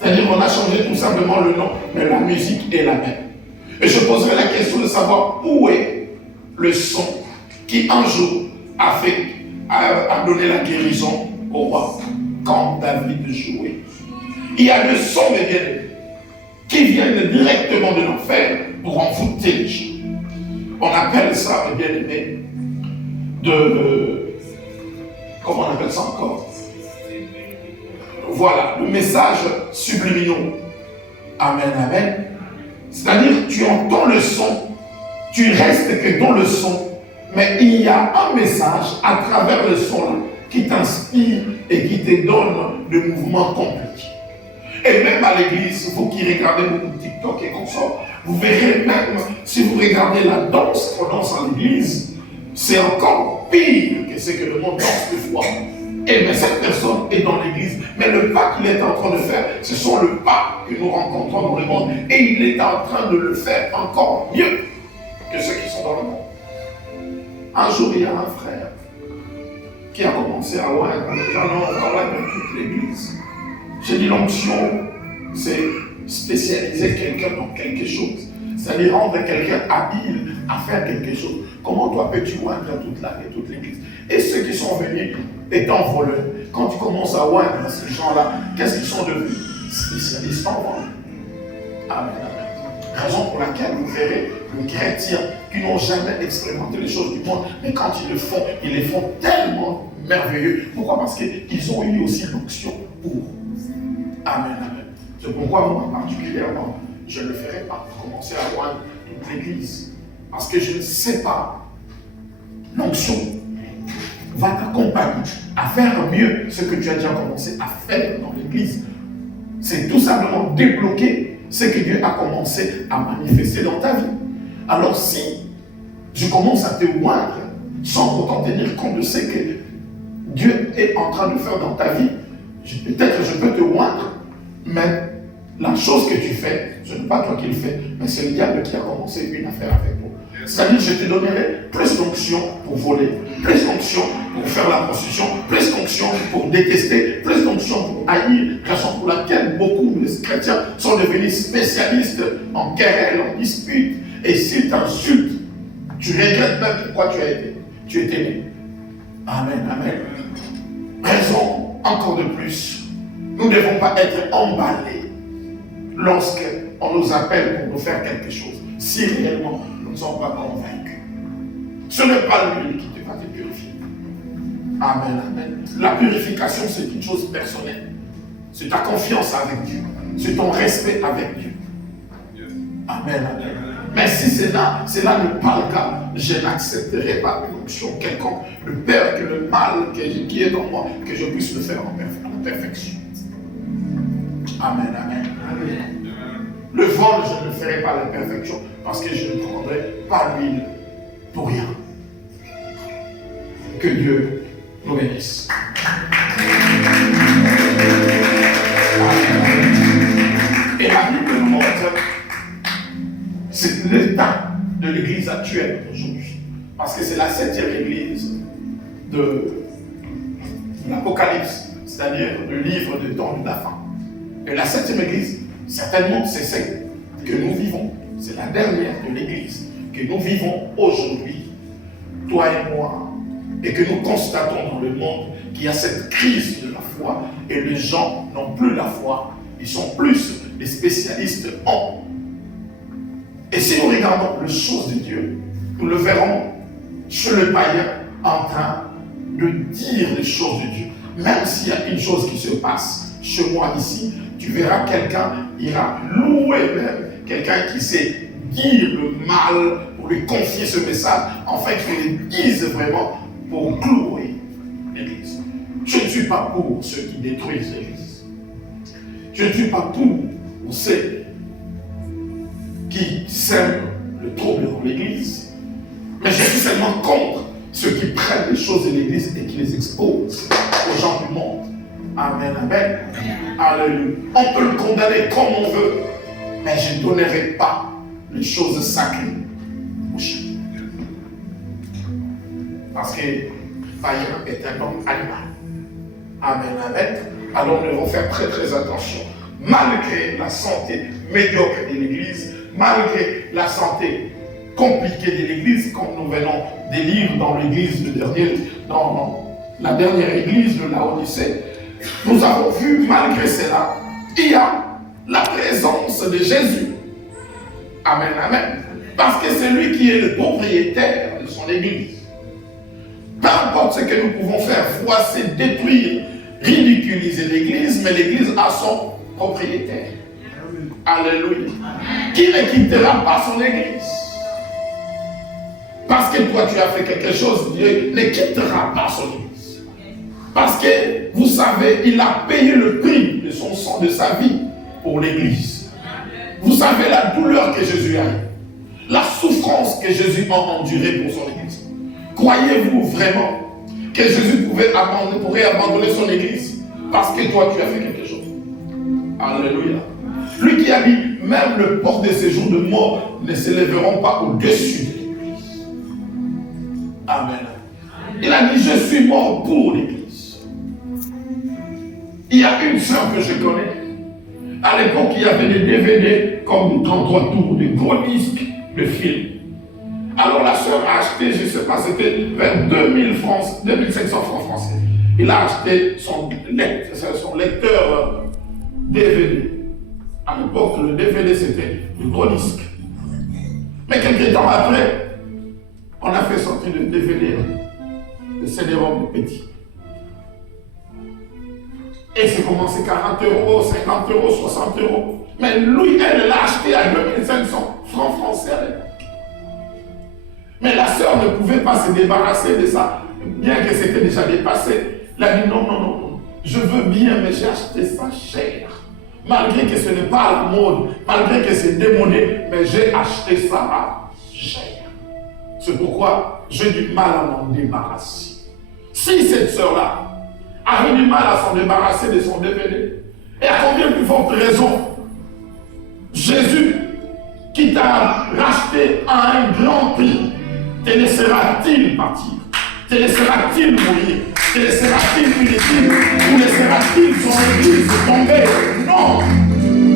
C'est-à-dire qu'on a changé tout simplement le nom, mais la musique est la même. Et je poserai la question de savoir où est le son qui un jour a donné la guérison au roi quand David jouait. Il y a le son des bien-aimés qui viennent directement de l'enfer pour envoûter les gens. On appelle ça, les bien-aimés, comment on appelle ça encore? Voilà, le message subliminal. Amen, amen. C'est-à-dire, tu entends le son, tu restes que dans le son, mais il y a un message à travers le son là qui t'inspire et qui te donne le mouvement compliqué. Et même à l'église, vous qui regardez beaucoup de TikTok et consorts, vous verrez même, si vous regardez la danse qu'on danse à l'église, c'est encore pire que ce que le monde danse des fois. Et mais cette personne est dans l'église, mais le pas qu'il est en train de faire, ce sont le pas que nous rencontrons dans le monde. Et il est en train de le faire encore mieux que ceux qui sont dans le monde. Un jour, il y a un frère qui a commencé à oindre les gens, on travaille dans toute l'église. J'ai dit l'onction, c'est spécialiser quelqu'un dans quelque chose. C'est-à-dire rendre quelqu'un habile à faire quelque chose. Comment toi peux-tu oindre toute l'église? Et ceux qui sont venus étant voleurs, quand tu commences à oindre ces gens-là, qu'est-ce qu'ils sont devenus? Spécialistes en vente. Amen, amen. Raison pour laquelle vous verrez les chrétiens qui n'ont jamais expérimenté les choses du monde, mais quand ils le font, ils les font tellement merveilleux. Pourquoi? Parce qu'ils ont eu aussi l'onction pour. Amen, amen. C'est pourquoi moi, particulièrement, je ne le ferai pas commencer à oindre toute l'église. Parce que je ne sais pas, l'onction va t'accompagner à faire mieux ce que tu as déjà commencé à faire dans l'église. C'est tout simplement débloquer ce que Dieu a commencé à manifester dans ta vie. Alors si je commence à te oindre sans pourtant tenir compte de ce que Dieu est en train de faire dans ta vie, peut-être je peux te oindre, mais la chose que tu fais, ce n'est pas toi qui le fais, mais c'est le diable qui a commencé une affaire avec toi. C'est-à-dire, je te donnerai plus d'onction pour voler, plus d'onction pour faire la prostitution, plus d'onction pour détester, plus d'onction pour haïr, raison pour laquelle beaucoup de chrétiens sont devenus spécialistes en querelle, en dispute. Et s'ils t'insultent, tu regrettes même pourquoi tu étais né. Amen, amen. Raison encore de plus, nous ne devons pas être emballés lorsqu'on nous appelle pour nous faire quelque chose, si réellement nous ne sommes pas convaincus. Ce n'est pas l'huile qui va te purifier. Amen, amen. La purification, c'est une chose personnelle. C'est ta confiance avec Dieu. C'est ton respect avec Dieu. Amen, amen. Mais si cela n'est pas le cas, je n'accepterai pas une onction quelconque. Le Père, que le mal qui est en moi, que je puisse le faire à la perfection. Amen, amen. Amen. Le vol, je ne ferai pas la perfection parce que je ne prendrai pas l'huile pour rien. Que Dieu nous bénisse. Amen. Et la Bible nous montre, c'est l'état de l'église actuelle aujourd'hui. Parce que c'est la 7e église de l'Apocalypse, c'est-à-dire le livre de temps de la fin. Et la 7e église, certainement, c'est celle que nous vivons. C'est la dernière de l'église que nous vivons aujourd'hui, toi et moi, et que nous constatons dans le monde qu'il y a cette crise de la foi et les gens n'ont plus la foi, ils sont plus des spécialistes en. Et si nous regardons les choses de Dieu, nous le verrons chez le païen en train de dire les choses de Dieu. Même s'il y a une chose qui se passe chez moi ici, tu verras quelqu'un ira louer même quelqu'un qui sait dire le mal pour lui confier ce message, afin qu'il le dise vraiment pour clouer l'église. Je ne suis pas pour ceux qui détruisent l'église. Je ne suis pas pour ceux qui sèment le trouble dans l'église. Mais je suis seulement contre ceux qui prennent les choses de l'église et qui les exposent aux gens du monde. Amen, amen. Alléluia. On peut le condamner comme on veut, mais je ne donnerai pas les choses sacrées aux chiens. Parce que païen est un homme animal. Amen, amen. Alors nous devons faire très très attention malgré la santé médiocre de l'Église, malgré la santé compliquée de l'Église, comme nous venons de lire dans l'Église dans la dernière Église de Laodicée, nous avons vu, malgré cela, il y a la présence de Jésus. Amen, amen. Parce que c'est lui qui est le propriétaire de son Église. Peu importe ce que nous pouvons faire, froisser, détruire, ridiculiser l'Église, mais l'Église a son propriétaire. Alléluia. Qui ne quittera pas son Église? Parce que toi tu as fait quelque chose, Dieu ne quittera pas son Église. Parce que, vous savez, il a payé le prix de son sang, de sa vie pour l'Église. Vous savez la douleur que Jésus a eue, la souffrance que Jésus a endurée pour son Église. Croyez-vous vraiment que Jésus pourrait abandonner son Église parce que toi tu as fait quelque chose? Alléluia. Lui qui a dit, même le port de ces jours de mort ne s'élèveront pas au-dessus de l'Église. Amen. Il a dit, je suis mort pour l'Église. Il y a une sœur que je connais. À l'époque, il y avait des DVD comme 33 tours, des gros disques de films. Alors la sœur a acheté, je ne sais pas, c'était vers 2500 francs français. Il a acheté son lecteur DVD. À l'époque, le DVD c'était le gros disque. Mais quelques temps après, on a fait sortir le DVD, le CD-ROM petit. Et c'est commencé 40 €, 50 €, 60 €. Mais lui, elle l'a acheté à 2500 francs français à l'époque. Mais la sœur ne pouvait pas se débarrasser de ça, bien que c'était déjà dépassé. Elle a dit non, je veux bien, mais j'ai acheté ça cher. Malgré que ce n'est pas à la mode, malgré que c'est démodé, mais j'ai acheté ça cher. C'est pourquoi j'ai du mal à m'en débarrasser. Si cette sœur-là avait du mal à s'en débarrasser de son DVD, et à combien plus forte raison, Jésus, qui t'a racheté à un grand prix, te laissera-t-il partir? Te laissera-t-il mourir? Te laissera-t-il inutile? Ou laissera-t-il son église tomber? Non!